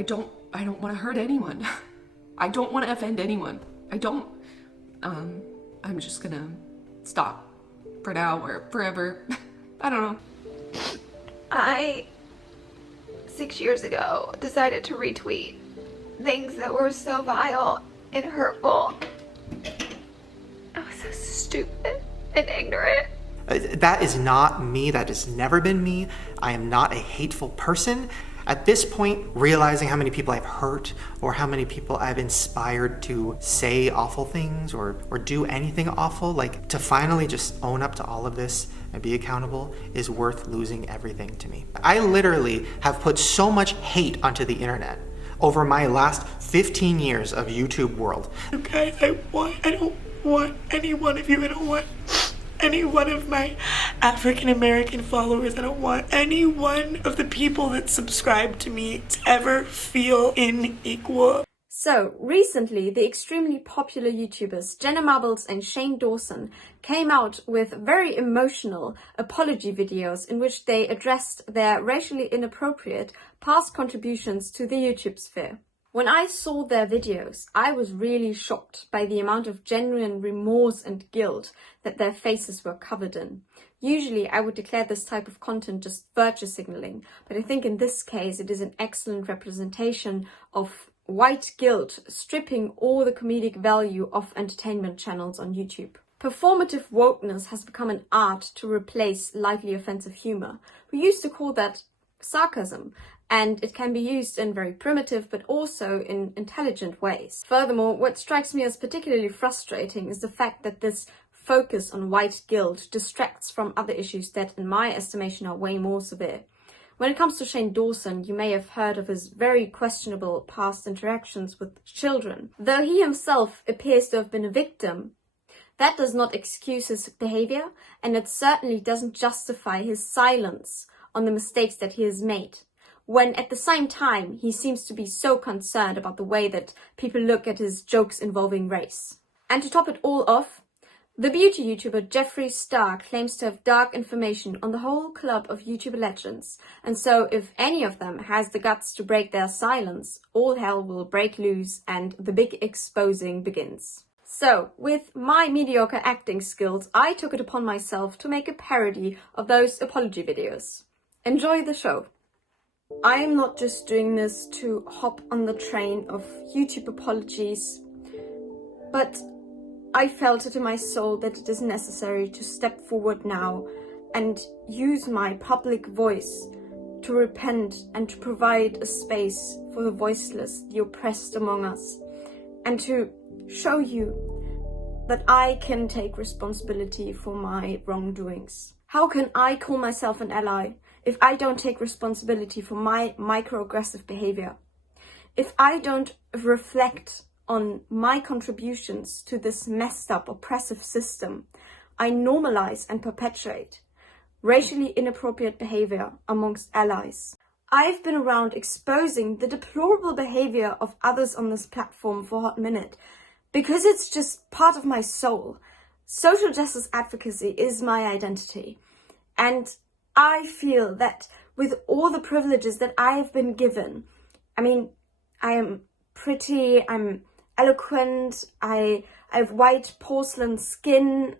I don't want to hurt anyone. I don't want to offend anyone. I don't. I'm just gonna stop for now or forever. I don't know. I, 6 years ago, decided to retweet things that were so vile and hurtful. I was so stupid and ignorant. That is not me. That has never been me. I am not a hateful person. At this point, realizing how many people I've hurt or how many people I've inspired to say awful things or do anything awful, like to finally just own up to all of this and be accountable is worth losing everything to me. I literally have put so much hate onto the internet over my last 15 years of YouTube world. Okay, I don't want any one of you. I don't want any one of my African American followers. I don't want any one of the people that subscribe to me to ever feel unequal. So, recently, the extremely popular YouTubers Jenna Marbles and Shane Dawson came out with very emotional apology videos in which they addressed their racially inappropriate past contributions to the YouTube sphere. When I saw their videos, I was really shocked by the amount of genuine remorse and guilt that their faces were covered in. Usually, I would declare this type of content just virtue signaling, but I think in this case it is an excellent representation of white guilt stripping all the comedic value of entertainment channels on YouTube. Performative wokeness has become an art to replace lively offensive humor. We used to call that sarcasm, and it can be used in very primitive but also in intelligent ways. Furthermore, what strikes me as particularly frustrating is the fact that this focus on white guilt distracts from other issues that, in my estimation, are way more severe. When it comes to Shane Dawson, you may have heard of his very questionable past interactions with children. Though he himself appears to have been a victim, that does not excuse his behavior, and it certainly doesn't justify his silence on the mistakes that he has made, when at the same time he seems to be so concerned about the way that people look at his jokes involving race. And to top it all off, the beauty YouTuber Jeffree Star claims to have dark information on the whole club of YouTuber legends, and so if any of them has the guts to break their silence, all hell will break loose and the big exposing begins. So, with my mediocre acting skills, I took it upon myself to make a parody of those apology videos. Enjoy the show. I am not just doing this to hop on the train of YouTube apologies, but I felt it in my soul that it is necessary to step forward now and use my public voice to repent and to provide a space for the voiceless, the oppressed among us, and to show you that I can take responsibility for my wrongdoings. How can I call myself an ally if I don't take responsibility for my microaggressive behavior? If I don't reflect on my contributions to this messed up oppressive system, I normalize and perpetuate racially inappropriate behavior amongst allies. I've been around exposing the deplorable behavior of others on this platform for a hot minute because it's just part of my soul. Social justice advocacy is my identity, and I feel that with all the privileges that I have been given, I mean, I am pretty, I'm eloquent, I have white porcelain skin,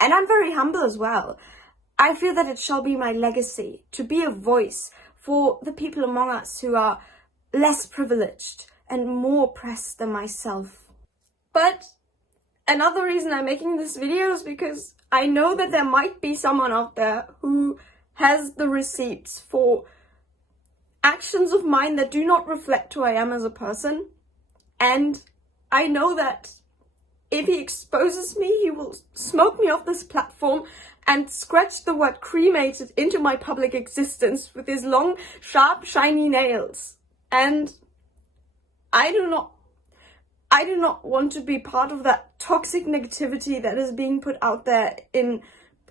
and I'm very humble as well. I feel that it shall be my legacy to be a voice for the people among us who are less privileged and more oppressed than myself. But another reason I'm making this video is because I know that there might be someone out there who has the receipts for actions of mine that do not reflect who I am as a person. And I know that if he exposes me, he will smoke me off this platform and scratch the word cremated into my public existence with his long, sharp, shiny nails. And I do not want to be part of that toxic negativity that is being put out there in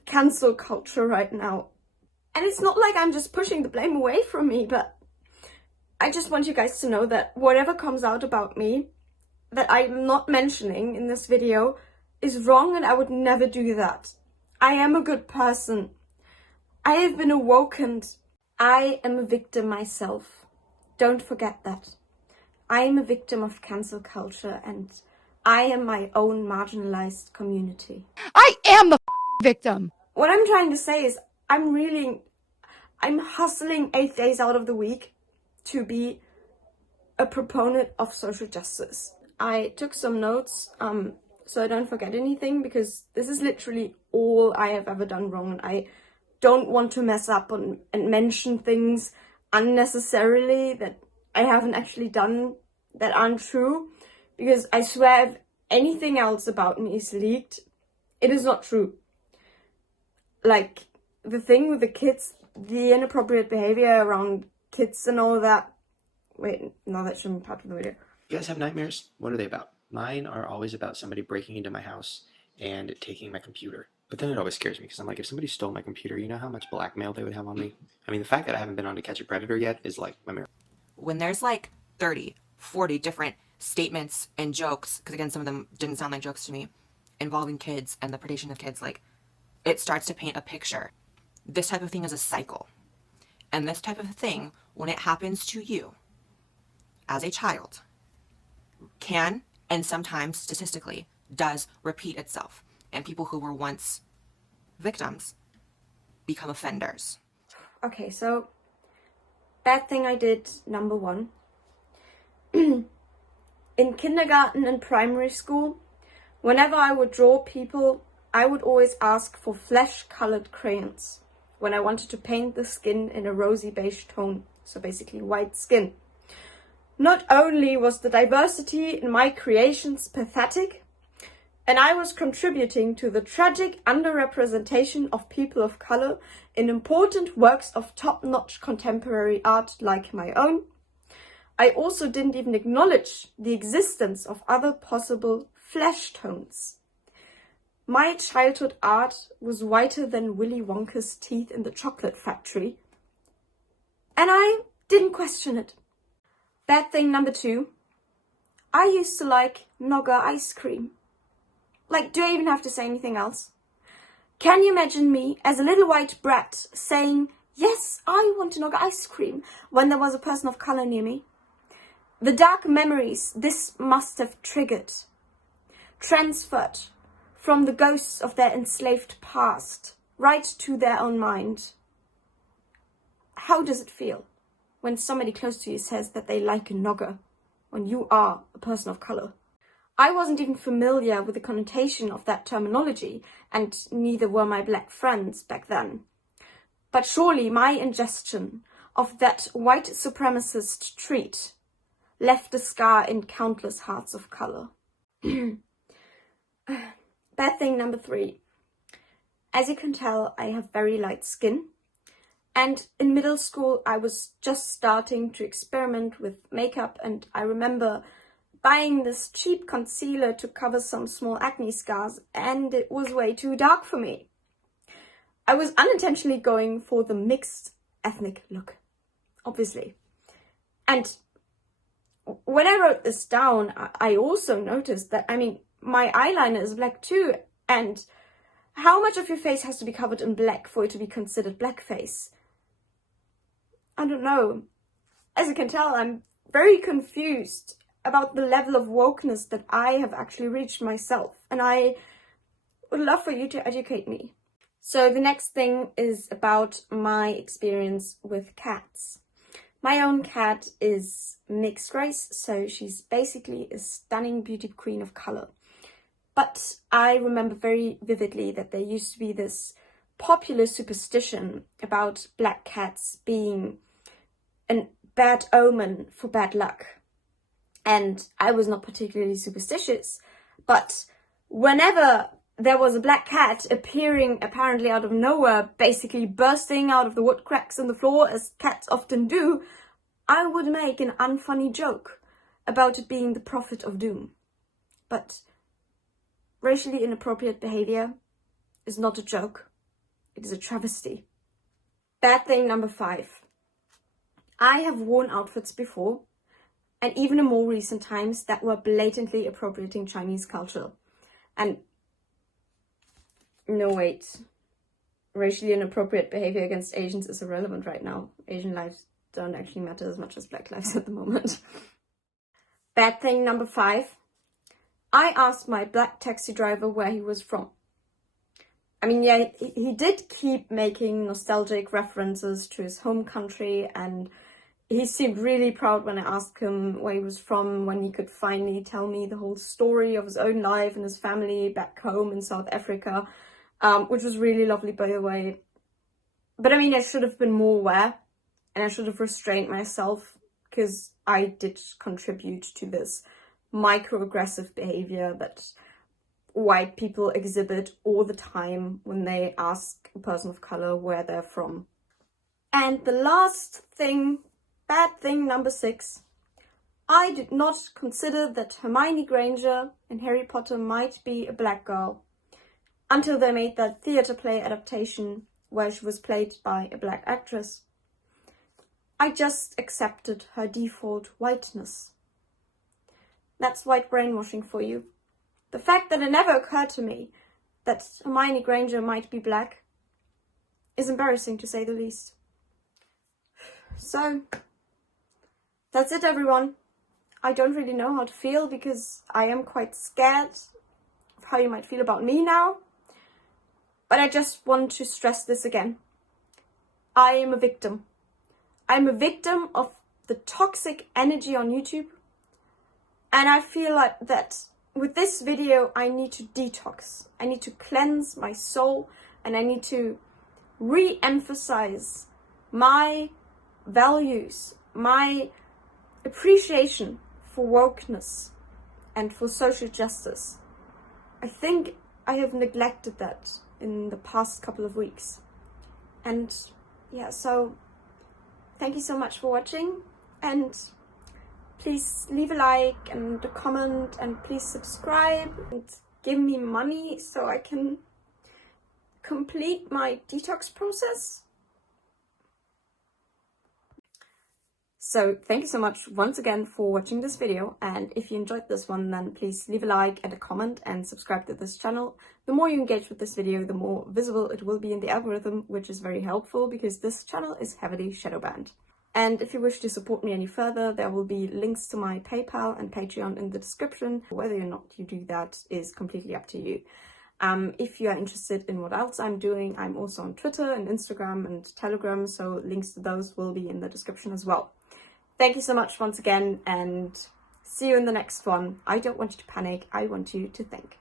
cancel culture right now. And it's not like I'm just pushing the blame away from me, but I just want you guys to know that whatever comes out about me that I'm not mentioning in this video is wrong, and I would never do that. I am a good person. I have been awokened. I am a victim myself. Don't forget that. I am a victim of cancel culture and I am my own marginalized community. I am the victim. What I'm trying to say is I'm hustling 8 days out of the week to be a proponent of social justice. I took some notes so I don't forget anything, because this is literally all I have ever done wrong, and I don't want to mess up and mention things unnecessarily that I haven't actually done that aren't true, because I swear if anything else about me is leaked, it is not true. Like, the thing with the kids, the inappropriate behavior around kids and all that. Wait, no, that shouldn't be part of the video. You guys have nightmares? What are they about? Mine are always about somebody breaking into my house and taking my computer. But then it always scares me because I'm like, if somebody stole my computer, you know how much blackmail they would have on me? I mean, the fact that I haven't been on To Catch a Predator yet is like my miracle. When there's like 30, 40 different statements and jokes, because again, some of them didn't sound like jokes to me, involving kids and the predation of kids, like, it starts to paint a picture. This type of thing is a cycle. And this type of thing, when it happens to you as a child, can, and sometimes statistically does, repeat itself. And people who were once victims become offenders. Okay, so bad thing I did, number 1. In kindergarten and primary school, whenever I would draw people, I would always ask for flesh-colored crayons when I wanted to paint the skin in a rosy beige tone, so basically white skin. Not only was the diversity in my creations pathetic, and I was contributing to the tragic underrepresentation of people of color in important works of top-notch contemporary art like my own, I also didn't even acknowledge the existence of other possible flesh tones. My childhood art was whiter than Willy Wonka's teeth in the chocolate factory, and I didn't question it. Bad thing number 2, I used to like Nogger ice cream. Like, do I even have to say anything else? Can you imagine me as a little white brat saying, yes, I want Nogger ice cream, when there was a person of color near me? The dark memories this must have triggered, transferred from the ghosts of their enslaved past right to their own mind. How does it feel when somebody close to you says that they like a Nogger when you are a person of color? I wasn't even familiar with the connotation of that terminology, and neither were my black friends back then. But surely my ingestion of that white supremacist treat left a scar in countless hearts of color. Bad thing number 3. As you can tell, I have very light skin. And in middle school, I was just starting to experiment with makeup, and I remember buying this cheap concealer to cover some small acne scars, and it was way too dark for me. I was unintentionally going for the mixed ethnic look, obviously. And when I wrote this down, I also noticed that, my eyeliner is black too, and how much of your face has to be covered in black for it to be considered blackface? I don't know. As you can tell, I'm very confused about the level of wokeness that I have actually reached myself, and I would love for you to educate me. So the next thing is about my experience with cats. My own cat is mixed race, so she's basically a stunning beauty queen of color. But I remember very vividly that there used to be this popular superstition about black cats being a bad omen for bad luck. And I was not particularly superstitious, but whenever there was a black cat appearing apparently out of nowhere, basically bursting out of the wood cracks in the floor, as cats often do, I would make an unfunny joke about it being the prophet of doom. But racially inappropriate behavior is not a joke. It is a travesty. Bad thing number 5. I have worn outfits before, and even in more recent times, that were blatantly appropriating Chinese culture. And no, wait. Racially inappropriate behavior against Asians is irrelevant right now. Asian lives don't actually matter as much as black lives at the moment. Bad thing number 5. I asked my black taxi driver where he was from. I mean, yeah, he did keep making nostalgic references to his home country, and he seemed really proud when I asked him where he was from, when he could finally tell me the whole story of his own life and his family back home in South Africa, which was really lovely, by the way. But I mean, I should have been more aware, and I should have restrained myself, because I did contribute to this microaggressive behavior that white people exhibit all the time when they ask a person of color where they're from. And the last thing, bad thing number 6, I did not consider that Hermione Granger in Harry Potter might be a black girl until they made that theatre play adaptation where she was played by a black actress. I just accepted her default whiteness. That's white brainwashing for you. The fact that it never occurred to me that Hermione Granger might be black is embarrassing, to say the least. So, that's it, everyone. I don't really know how to feel, because I am quite scared of how you might feel about me now. But I just want to stress this again. I am a victim. I'm a victim of the toxic energy on YouTube. And I feel like that with this video, I need to detox. I need to cleanse my soul, and I need to re-emphasize my values, my appreciation for wokeness and for social justice. I think I have neglected that in the past couple of weeks. And yeah, so thank you so much for watching, and please leave a like and a comment, and please subscribe and give me money so I can complete my detox process. So thank you so much once again for watching this video, and if you enjoyed this one, then please leave a like and a comment and subscribe to this channel. The more you engage with this video, the more visible it will be in the algorithm, which is very helpful because this channel is heavily shadow banned. And if you wish to support me any further, there will be links to my PayPal and Patreon in the description. Whether or not you do that is completely up to you. If you are interested in what else I'm doing, I'm also on Twitter and Instagram and Telegram, so links to those will be in the description as well. Thank you so much once again, and see you in the next one. I don't want you to panic, I want you to think.